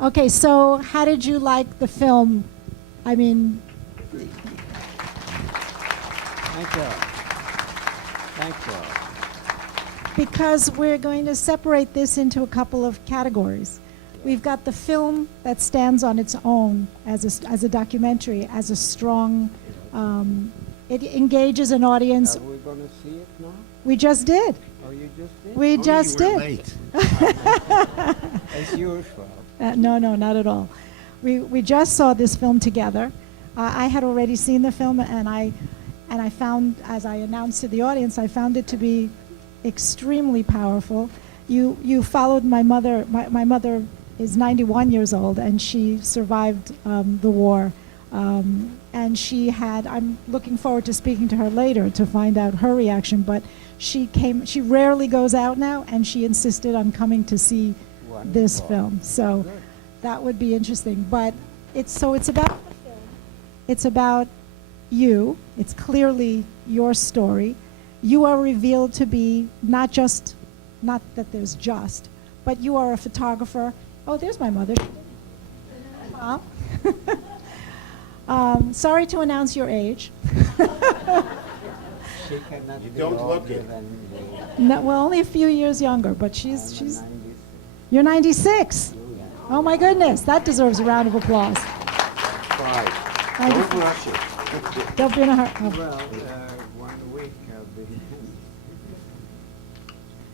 Okay, so how did you like the film? I mean, Thank you. Thank you. because we're going to separate this into a couple of categories. We've got the film that stands on its own as a documentary, as a strong, it engages an audience. Are we going to see it now? We just did. Oh, you just did? We just did. Late. As usual. No, not at all. We just saw this film together. I had already seen the film, and I found, as I announced to the audience, I found it to be extremely powerful. You followed my mother. My mother is 91 years old, and she survived the war. And she had, I'm looking forward to speaking to her later to find out her reaction, but she rarely goes out now, and she insisted on coming to see this film. So Good. that would be interesting. But it's about the film. It's about you. It's clearly your story. You are revealed to be not that there's just, but you are a photographer. Oh, there's my mother. Mom. Sorry to announce your age. She cannot You be don't look older it. than No, well, only a few years younger, but she's 96. you're 96. Oh my goodness, that deserves a round of applause. Fine. I Don't just- rush it. Don't be in a hurry. Oh. Well, 1 week I'll be.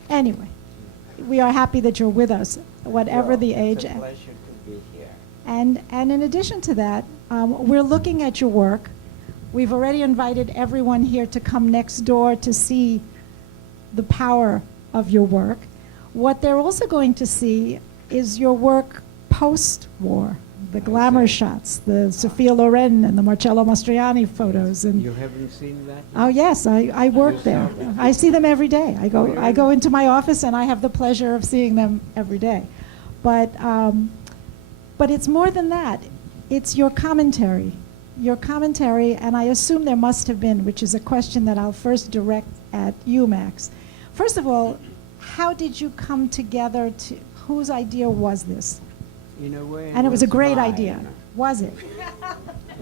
Anyway, we are happy that you're with us, whatever the age. It's a pleasure to be here. And in addition to that, we're looking at your work. We've already invited everyone here to come next door to see the power of your work. What they're also going to see is your work post-war, the glamour shots, the Sophia Loren and the Marcello Mastroianni photos. And You haven't seen that? oh yes, I work You saw there. them. I see them every day. I Oh, yeah? go into my office and I have the pleasure of seeing them every day. But it's more than that. It's your commentary. Your commentary, and I assume there must have been, which is a question that I'll first direct at you, Max. First of all, how did you come together to, whose idea was this? In a way, And it was a great mine. idea, was it?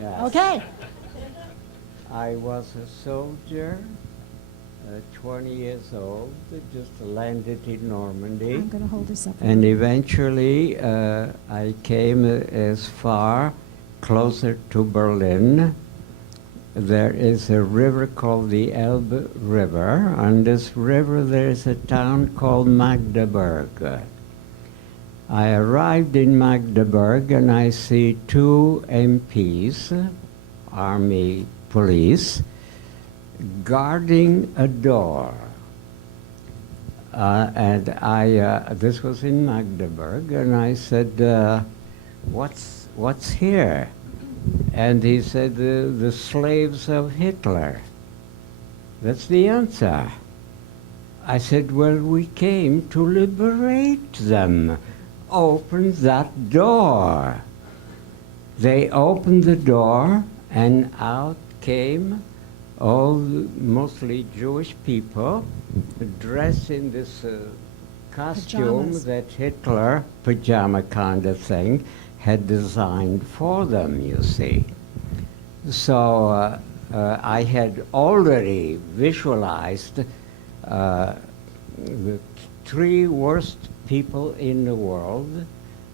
Yes. Okay. I was a soldier, 20 years old, just landed in Normandy. I'm going to hold this up. And eventually, I came as far, closer to Berlin. There is a river called the Elbe River. On this river, there is a town called Magdeburg. I arrived in Magdeburg, and I see 2 MPs, army police, guarding a door. And this was in Magdeburg, and I said, what's here? And he said, the slaves of Hitler. That's the answer. I said, well, we came to liberate them. Open that door. They opened the door, and out came all mostly Jewish people dressed in this costume Pajamas. that Hitler, pajama kind of thing, had designed for them, you see. So I had already visualized the 3 worst people in the world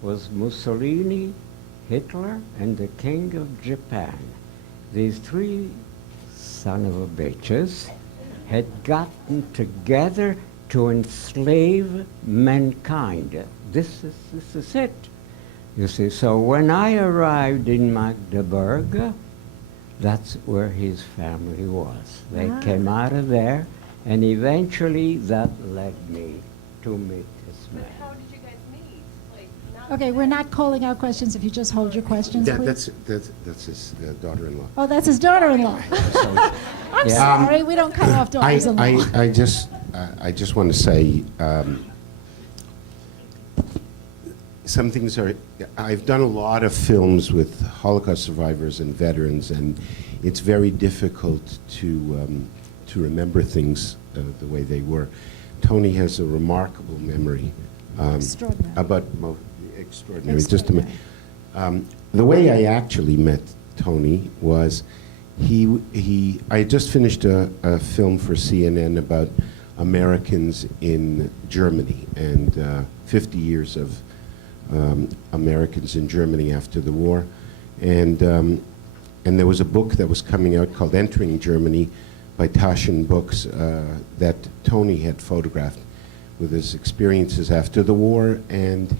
was Mussolini, Hitler, and the King of Japan. These 3 son of a bitches had gotten together to enslave mankind. This is it. You see, so when I arrived in Magdeburg, that's where his family was. They came out of there, and eventually that led me to meet this man. How did you guys meet? Like, not Okay, we're not calling out questions. If you just hold your questions, please. That's his daughter-in-law. Oh, that's his daughter-in-law. I'm Yeah. sorry, we don't cut off daughters-in-law. I just want to say some things are. I've done a lot of films with Holocaust survivors and veterans, and it's very difficult to remember things the way they were. Tony has a remarkable memory. Extraordinary. extraordinary. Just the way I actually met Tony was I just finished a film for CNN about Americans in Germany and 50 years of Americans in Germany after the war. And there was a book that was coming out called Entering Germany by Taschen Books that Tony had photographed with his experiences after the war. And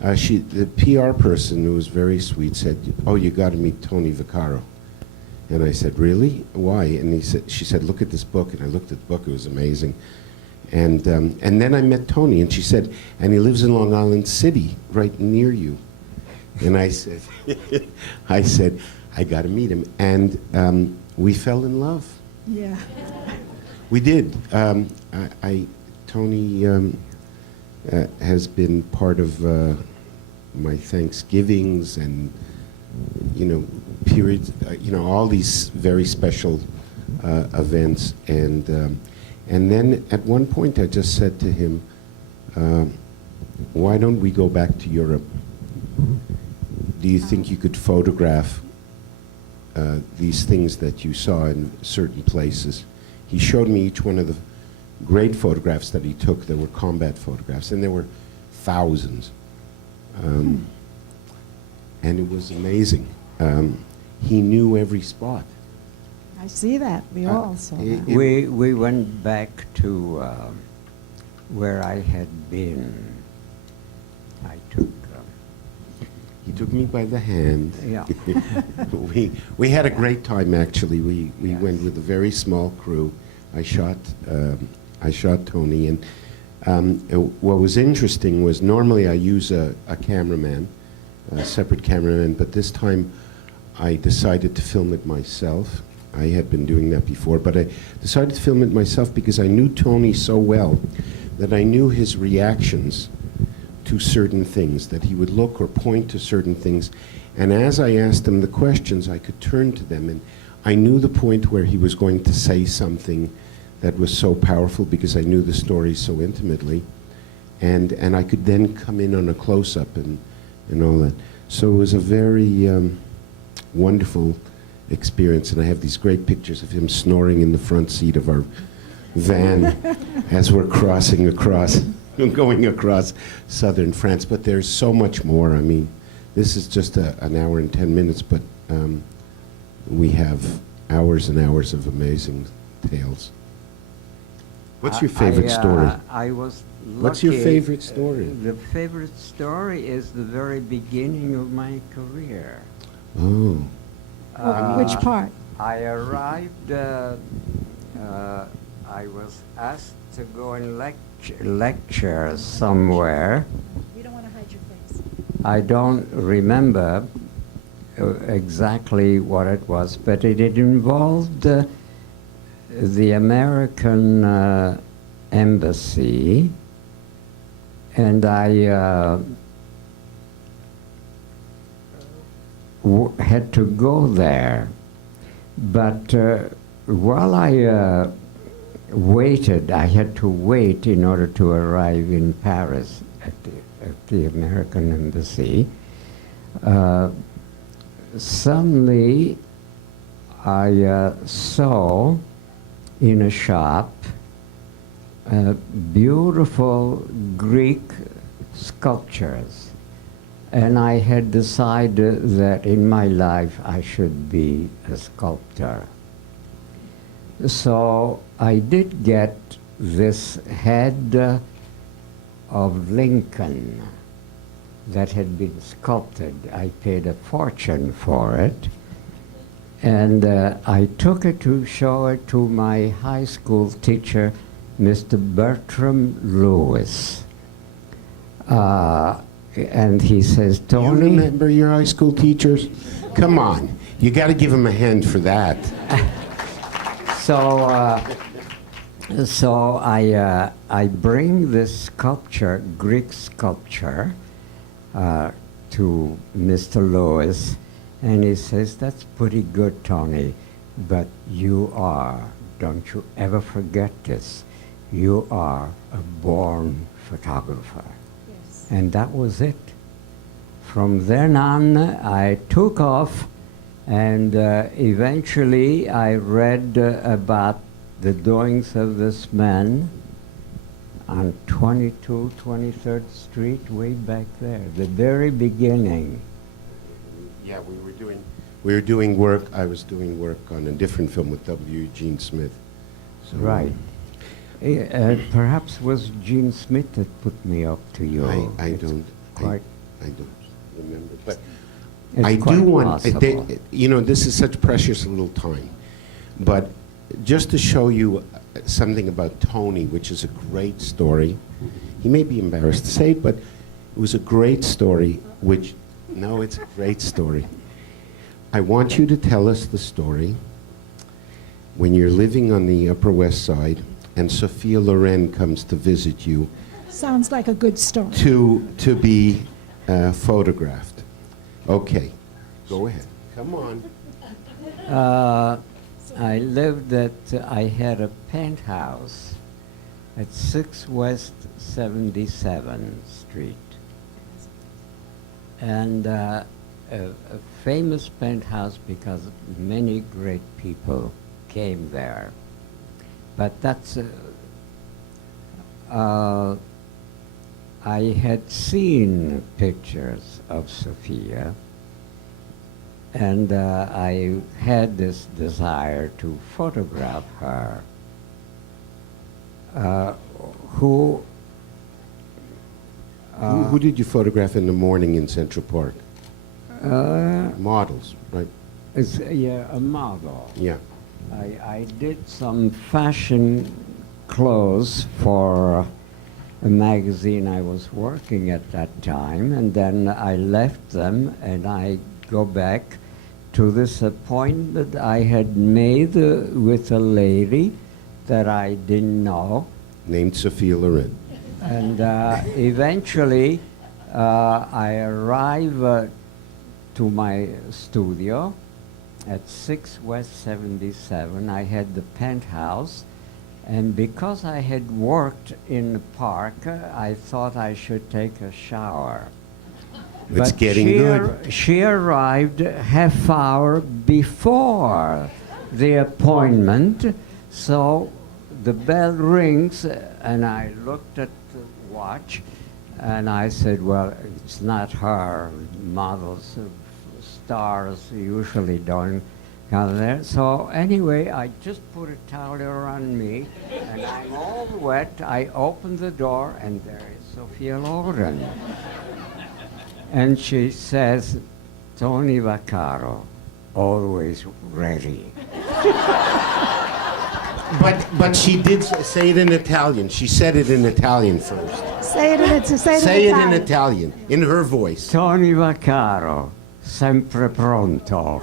the PR person, who was very sweet, said, "Oh, you got to meet Tony Vaccaro." And I said, "Really? Why?" And she said, "Look at this book." And I looked at the book; it was amazing. And then I met Tony, and she said, "And he lives in Long Island City, right near you." And I said, I got to meet him. And we fell in love. Yeah. We did. Tony has been part of my Thanksgivings and, periods, all these very special events. And then at one point I just said to him, why don't we go back to Europe? Do you think you could photograph these things that you saw in certain places? He showed me each one of the great photographs that he took. There were combat photographs, and there were thousands. And it was amazing. He knew every spot. I see that. We all saw that. We went back to where I had been. I took... He took me by the hand. Yeah. we had a great time, actually. We Yes. went with a very small crew. I shot Tony, and what was interesting was normally I use a cameraman, a separate cameraman, but this time I decided to film it myself. I had been doing that before, but I decided to film it myself because I knew Tony so well that I knew his reactions to certain things, that he would look or point to certain things, and as I asked him the questions, I could turn to them, and I knew the point where he was going to say something that was so powerful because I knew the story so intimately, and I could then come in on a close-up and all that. So it was a very wonderful experience, and I have these great pictures of him snoring in the front seat of our van as we're crossing across, going across southern France. But there's so much more. I mean, this is just an hour and 10 minutes, but we have hours and hours of amazing tales. What's your favorite story? I was lucky. What's your favorite story? The favorite story is the very beginning of my career. Oh. Which part? I arrived, I was asked to go and lecture somewhere. You don't want to hide your face. I don't remember exactly what it was, but it involved the American embassy, and I had to go there. But while I waited, I had to wait in order to arrive in Paris at the American embassy. Suddenly, I saw in a shop beautiful Greek sculptures, and I had decided that in my life I should be a sculptor. So I did get this head of Lincoln that had been sculpted. I paid a fortune for it, and I took it to show it to my high school teacher, Mr. Bertram Lewis. And he says, Tony... You remember your high school teachers? Come on, you got to give him a hand for that. So I bring this sculpture, Greek sculpture, to Mr. Lewis, and he says, that's pretty good, Tony, but you are, don't you ever forget this, you are a born photographer. Yes. And that was it. from then on, I took off, and eventually I read about the doings of this man on 23rd Street, way back there, the very beginning. Yeah, we were doing work. I was doing work on a different film with Gene Smith. So, Right. Perhaps was Gene Smith that put me up to you. I It's don't. quite- I don't remember, but it's I quite do want. possible. You know, this is such precious little time, but just to show you something about Tony, which is a great story. He may be embarrassed to say it, but it was a great story. No, it's a great story. I want you to tell us the story when you're living on the Upper West Side and Sophia Loren comes to visit you Sounds like a good story. to be photographed. Okay, go ahead. Come on. I lived I had a penthouse at 6 West 77th Street. And a famous penthouse because many great people came there. But that's, I had seen pictures of Sophia, and I had this desire to photograph her. Who Who did you photograph in the morning in Central Park? Models, right? is a model. Yeah. I did some fashion clothes for a magazine I was working at that time, and then I left them and I go back to this appointment I had made with a lady that I didn't know. Named Sophia Loren. And eventually, I arrive to my studio at 6 West 77. I had the penthouse, and because I had worked in the park, I thought I should take a shower. It's But getting good. She arrived half hour before the appointment, so the bell rings, and I looked at the watch, and I said, well, it's not her. Models, stars usually don't come there. So anyway, I just put a towel around me, and I'm all wet. I open the door, and there is Sophia Loren. And she says, Tony Vaccaro, always ready. But she did say it in Italian. She said it in Italian first. Say it In Italian, in her voice. Tony Vaccaro, sempre pronto.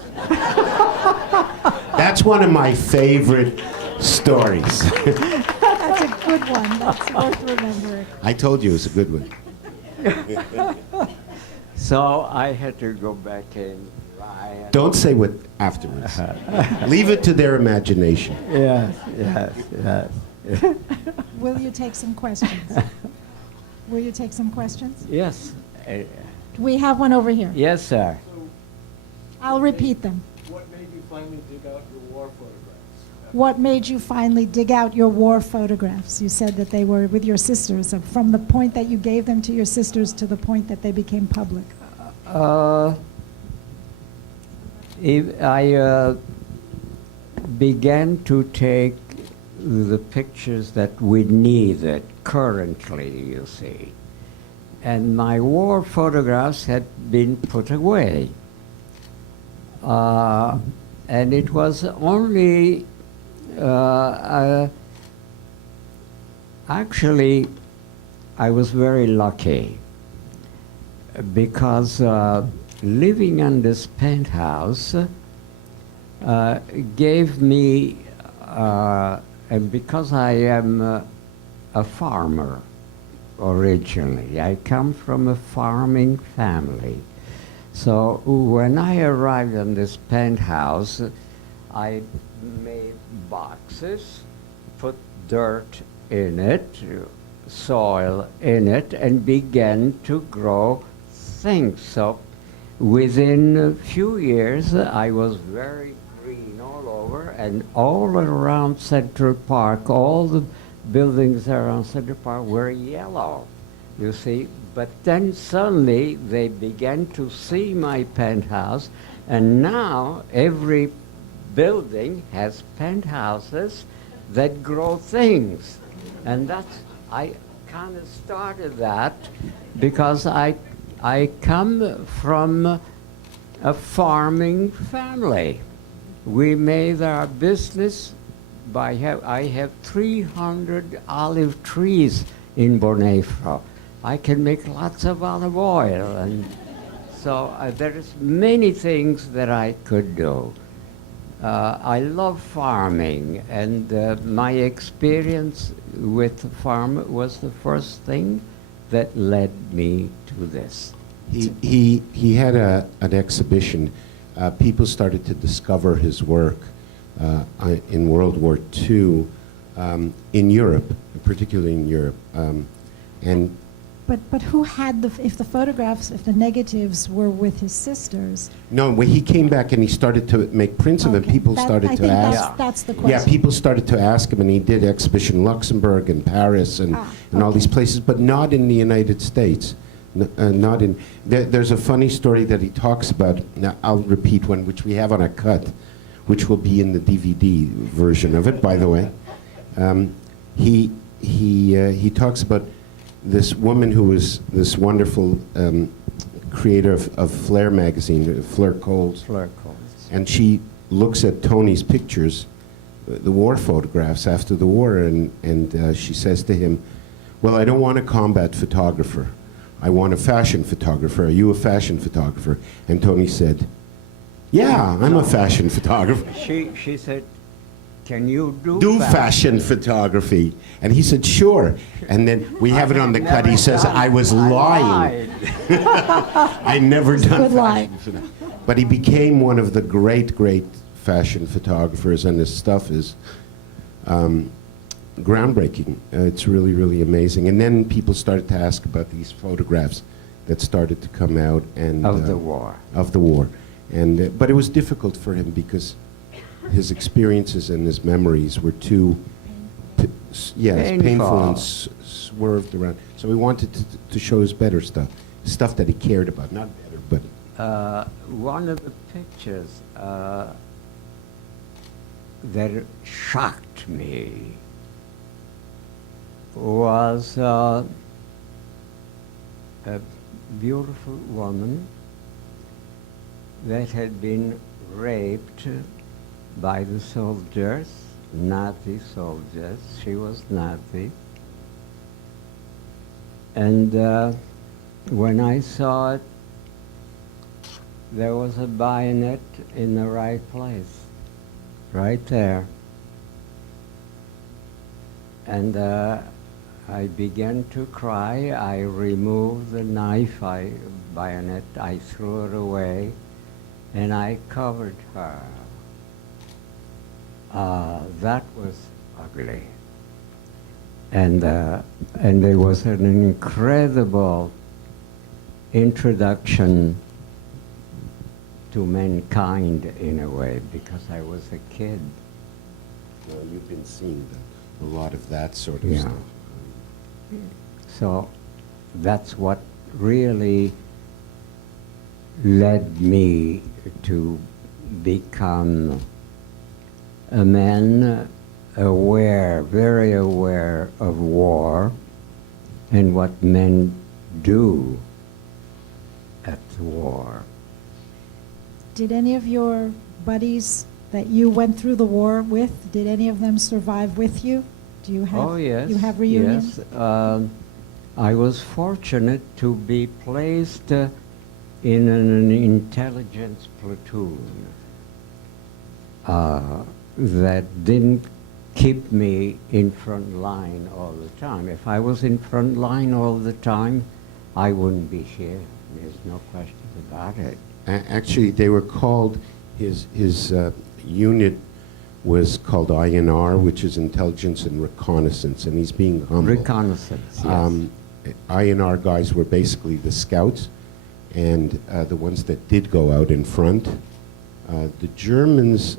That's one of my favorite stories. That's a good one. That's worth remembering. I told you it was a good one. So I had to go back in. Lie. Don't say what afterwards. Leave it to their imagination. Yes, yes, yes. Will you take some questions? Will you take some questions? Yes, We have one over here. yes, sir. I'll repeat them. What made you finally dig out your war photographs? What made you finally dig out your war photographs? You said that they were with your sisters, so from the point that you gave them to your sisters to the point that they became public. I began to take the pictures that we needed currently, you see. And my war photographs had been put away. And it was only, actually, I was very lucky because living in this penthouse gave me, and because I am a farmer originally, I come from a farming family. So when I arrived in this penthouse, I made boxes, put dirt in it, soil in it, and began to grow things. So within a few years, I was very green all over, and all around Central Park, all the buildings around Central Park were yellow, you see. But then suddenly they began to see my penthouse, and now every building has penthouses that grow things. And that's, I kind of started that because I come from a farming family. We made our business by, I have 300 olive trees in Bonneifro. I can make lots of olive oil, and so there's many things that I could do. I love farming, and my experience with the farm was the first thing that led me to this. He had an exhibition. People started to discover his work in World War II in Europe, particularly in Europe, and. But who had if the photographs, if the negatives were with his sisters? No, when he came back and he started to make prints of it, Okay, people started I to think ask. that's the question. Yeah, people started to ask him, and he did exhibition in Luxembourg and Paris and all these places, but not in the United States. Not in. There's a funny story that he talks about. Now, I'll repeat one, which we have on a cut, which will be in the DVD version of it, by the way. He talks about this woman who was this wonderful creator of Flair magazine, Fleur Coles. Fleur Coles. And she looks at Tony's pictures, the war photographs after the war, and she says to him, well, I don't want a combat photographer. I want a fashion photographer. Are you a fashion photographer? And Tony said, yeah, I'm a fashion photographer. She said, can you do fashion photography? And he said, sure. And then we have it on the cut. He says, I was lying. I never done fashion photography. But he became one of the great fashion photographers, and his stuff is groundbreaking. It's really, really amazing. And then people started to ask about these photographs that started to come out. And of the war. Of the war. And, but it was difficult for him because his experiences and his memories were too painful and swerved around. So he wanted to show his better stuff that he cared about. Not better, but... one of the pictures that shocked me was a beautiful woman that had been raped by the soldiers, Nazi soldiers. She was Nazi. And when I saw it, there was a bayonet in the right place, right there. And I began to cry. I removed the knife, bayonet, I threw it away, and I covered her. That was ugly. And there was an incredible introduction to mankind in a way, because I was a kid. Well, you've been seeing a lot of that sort of stuff. So that's what really led me to become a man aware, very aware of war and what men do at the war. Did any of your buddies that you went through the war with, did any of them survive with you? Do you have, oh, yes, you have reunions? Yes. I was fortunate to be placed in an intelligence platoon that didn't keep me in front line all the time. If I was in front line all the time, I wouldn't be here. There's no question about it. Actually, they were called, his unit was called INR, which is Intelligence and Reconnaissance, and he's being humble. Reconnaissance, yes. INR guys were basically the scouts, and the ones that did go out in front, the Germans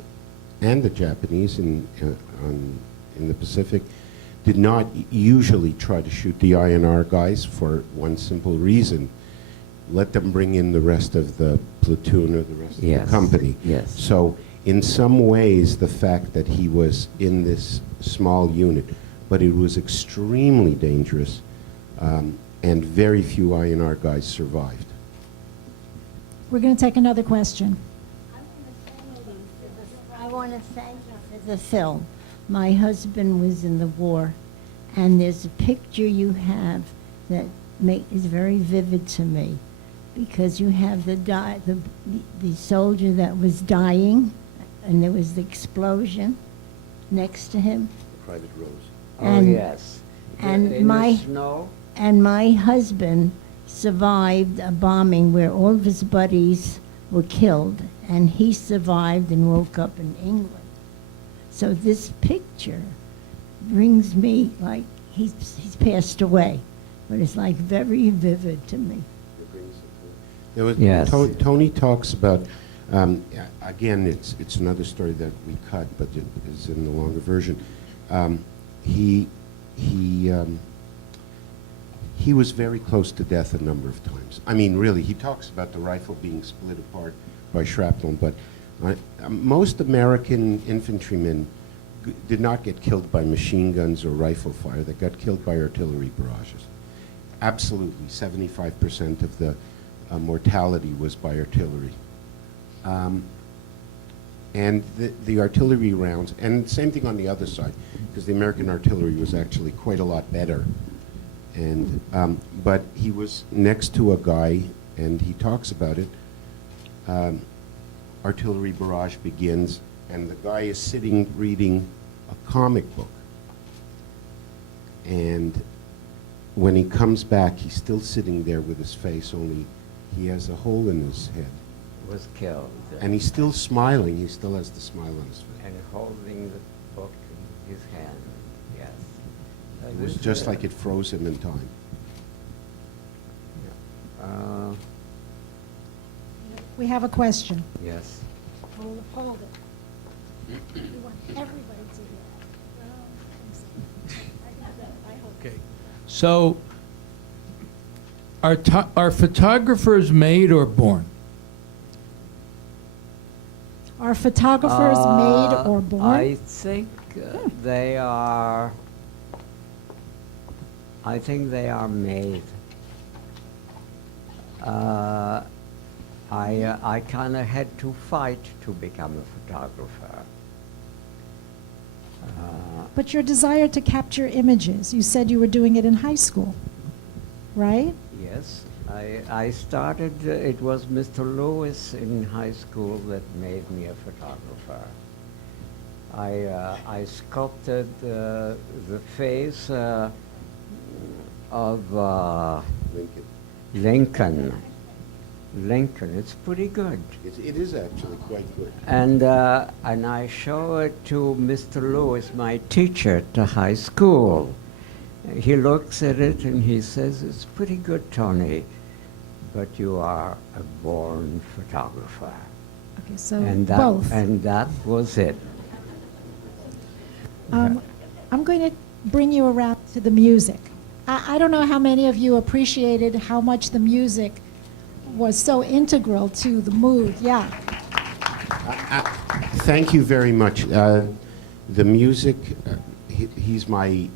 and the Japanese in the Pacific did not usually try to shoot the INR guys for one simple reason: let them bring in the rest of the platoon or the rest of the company. Yes. So in some ways, the fact that he was in this small unit, but it was extremely dangerous, and very few INR guys survived. We're going to take another question. I want to thank you for the film. My husband was in the war, and there's a picture you have that is very vivid to me, because you have the soldier that was dying, and there was the explosion next to him. Private Rose. Oh, And- yes. and In my- the snow? And my husband survived a bombing where all of his buddies were killed, and he survived and woke up in England. So this picture brings me, like, he's passed away, but it's like very vivid to me. There was, Yes. Tony talks about, again, it's another story that we cut, but it is in the longer version. He was very close to death a number of times. I mean, really, he talks about the rifle being split apart by shrapnel, but most American infantrymen did not get killed by machine guns or rifle fire. They got killed by artillery barrages. Absolutely, 75% of the mortality was by artillery. And the artillery rounds, and same thing on the other side, because the American artillery was actually quite a lot better. And but he was next to a guy, and he talks about it. Artillery barrage begins, and the guy is sitting reading a comic book. And when he comes back, he's still sitting there with his face, only he has a hole in his head. Was killed. And he's still smiling. He still has the smile on his face. And holding the book in his hand, yes. It was just like it froze him in time. We have a question. Yes. Hold it. We want everybody to hear. Okay. So, are photographers made or born? Are photographers made or born? I think they are. I think they are made. I kind of had to fight to become a photographer. But your desire to capture images, you said you were doing it in high school, right? Yes, I started, it was Mr. Lewis in high school that made me a photographer. I sculpted the face of Lincoln. Lincoln, it's pretty good. It is actually quite good. And I show it to Mr. Lewis, my teacher at the high school. He looks at it and he says, "It's pretty good, Tony, but you are a born photographer." Okay, so And both. that was it. I'm going to bring you around to the music. I don't know how many of you appreciated how much the music was so integral to the mood. Yeah. Thank you very much. The music, he's my,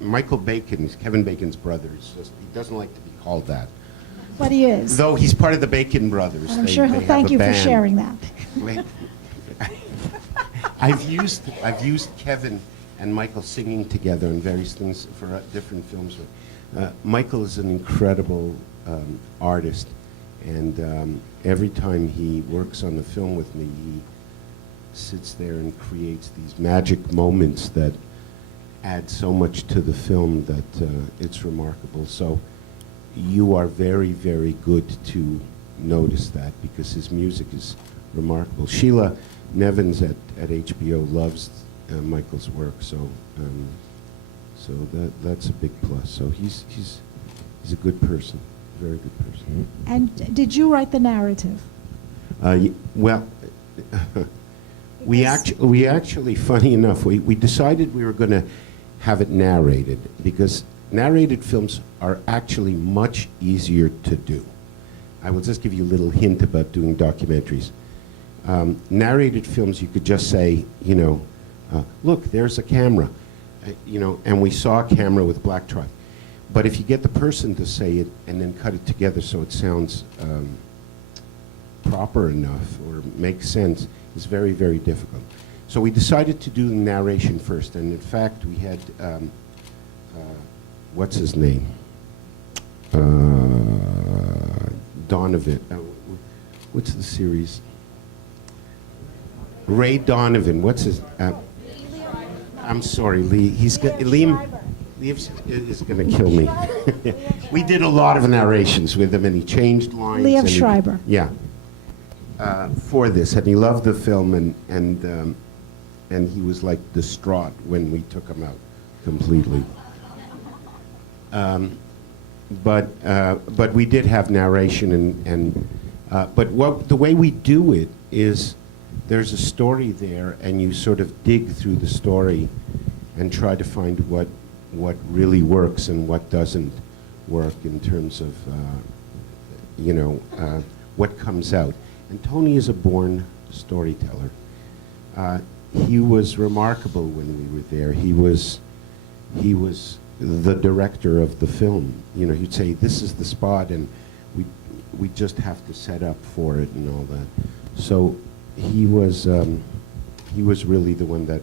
Michael Bacon, Kevin Bacon's brother. He doesn't like to be called that. But he is. Though he's part of the Bacon brothers. And I'm sure he'll have thank a you for band. sharing that. I've used Kevin and Michael singing together in various things for different films. Michael is an incredible artist, and every time he works on the film with me, he sits there and creates these magic moments that add so much to the film that it's remarkable. So you are very, very good to notice that, because his music is remarkable. Sheila Nevins at HBO loves Michael's work, so that's a big plus. So he's a good person, very good person. And did you write the narrative? Well, we actually, funny enough, we decided we were going to have it narrated because narrated films are actually much easier to do. I will just give you a little hint about doing documentaries. Narrated films, you could just say, you know, look, there's a camera, you know, and we saw a camera with black truck. But if you get the person to say it and then cut it together so it sounds proper enough or makes sense, it's very, very difficult. So we decided to do the narration first, and in fact, we had, what's his name? Donovan. What's the series? Ray Donovan. What's his? I'm sorry, Lee. Liam is going to kill me. We did a lot of narrations with him, and he changed lines. Liev Schreiber. Yeah. For this, and he loved the film, and he was like distraught when we took him out completely. But we did have narration, but the way we do it is there's a story there, and you sort of dig through the story and try to find what really works and what doesn't work in terms of what comes out. And Tony is a born storyteller. He was remarkable when we were there. He was the director of the film. You know, he'd say, "This is the spot," and we just have to set up for it and all that. So he was really the one that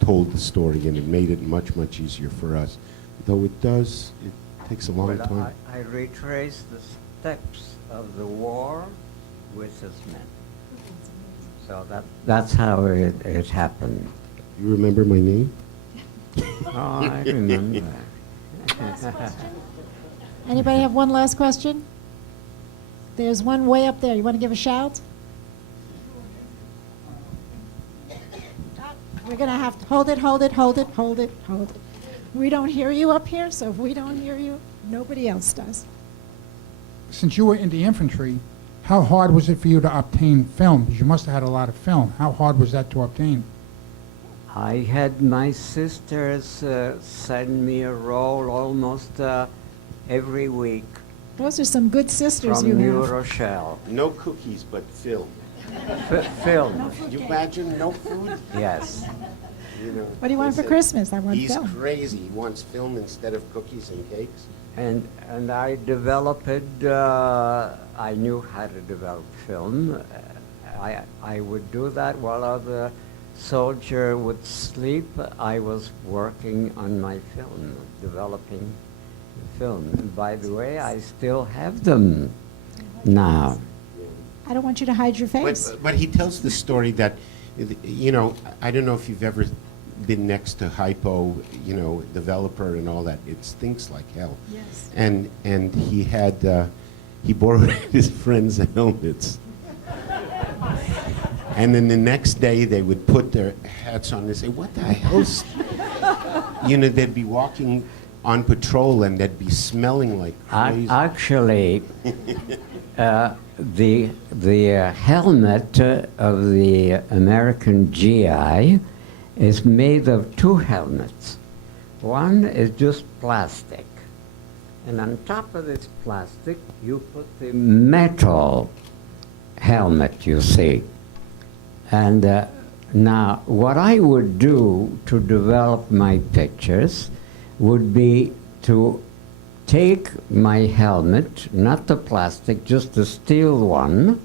told the story, and it made it much, much easier for us. Though it takes a long time. I retrace the steps of the war with his men. So that's how it happened. You remember my name? Oh, I remember. Anybody have one last question? There's one way up there. You want to give a shout? We're going to have to hold it. We don't hear you up here, so if we don't hear you, nobody else does. Since you were in the infantry, how hard was it for you to obtain film? Because you must have had a lot of film. How hard was that to obtain? I had my sisters send me a roll almost every week Those are some good sisters from you New have. Rochelle. No cookies, but film. Film, You imagine no food? yes. You know, What do you want for listen, Christmas? I want He's film. crazy. He wants film instead of cookies and cakes. And I developed, I knew how to develop film. I would do that while other soldier would sleep. I was working on my film, developing film. And by the way, I still have them now. I don't want you to hide your face. But he tells the story that, you know, I don't know if you've ever been next to hypo, you know, developer and all that. It stinks like hell. Yes. And he had, he borrowed his friends' helmets. And then the next day they would put their hats on and say, "What the hell's," you know, they'd be walking on patrol and they'd be smelling like crazy. Actually, the helmet of the American GI is made of two helmets. One is just plastic, and on top of this plastic, you put the metal helmet, you see. And now, what I would do to develop my pictures would be to take my helmet, not the plastic, just the steel one,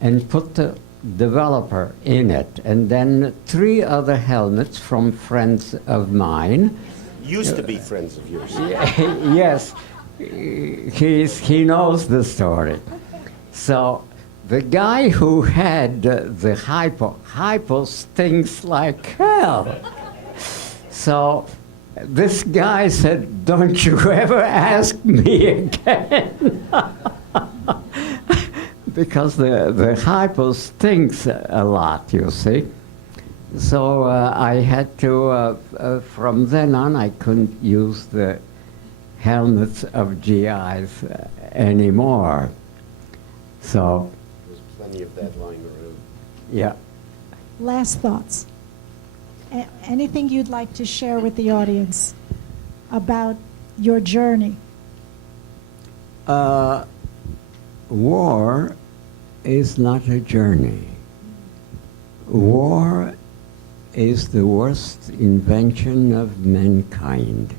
and put the developer in it, and then 3 other helmets from friends of mine. Used to be friends of yours. Yes, he knows the story. So the guy who had the hypo stinks like hell. So this guy said, "Don't you ever ask me again." Because the hypo stinks a lot, you see. So I had to, from then on, I couldn't use the helmets of GIs anymore. So, There's plenty of that lying around. yeah. Last thoughts. Anything you'd like to share with the audience about your journey? War is not a journey. War is the worst invention of mankind.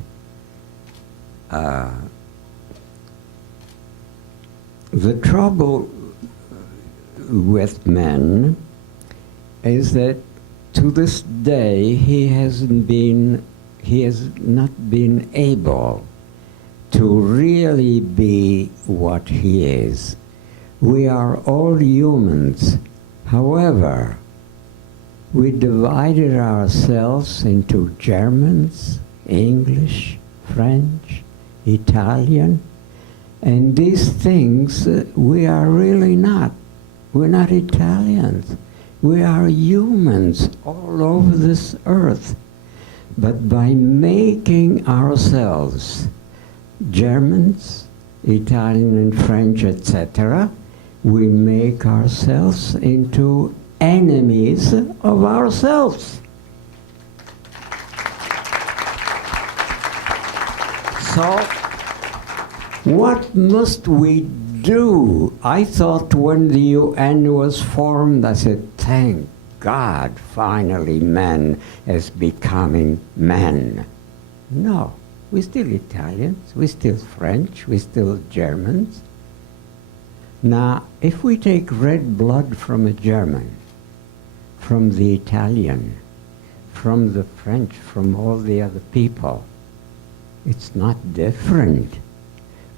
The trouble with man is that to this day he has not been able to really be what he is. We are all humans. However, we divided ourselves into Germans, English, French, Italian, and these things we are really not. We're not Italians. We are humans all over this earth. But by making ourselves Germans, Italian and French, etc., we make ourselves into enemies of ourselves. So, what must we do? I thought when the UN was formed, I said, thank God, finally man is becoming man. No, we're still Italians, we're still French, we're still Germans. Now, if we take red blood from a German, from the Italian, from the French, from all the other people, it's not different.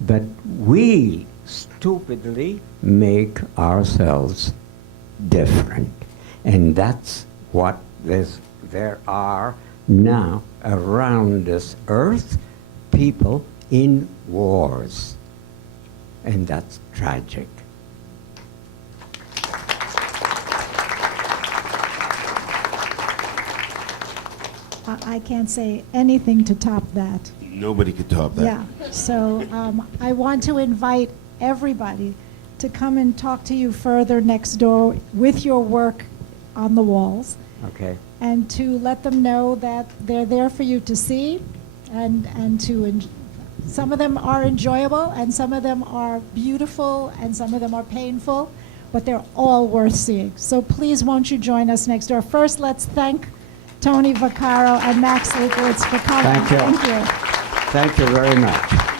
But we stupidly make ourselves different. And that's what there are now around this earth, people in wars. And that's tragic. I can't say anything to top that. Nobody could top that. Yeah, so I want to invite everybody to come and talk to you further next door with your work on the walls, Okay. and to let them know that they're there for you to see, and to some of them are enjoyable, and some of them are beautiful, and some of them are painful, but they're all worth seeing. So please, won't you join us next door? First, let's thank Tony Vaccaro and Max Lewkowicz for coming. Thank you. Thank you. Thank you very much.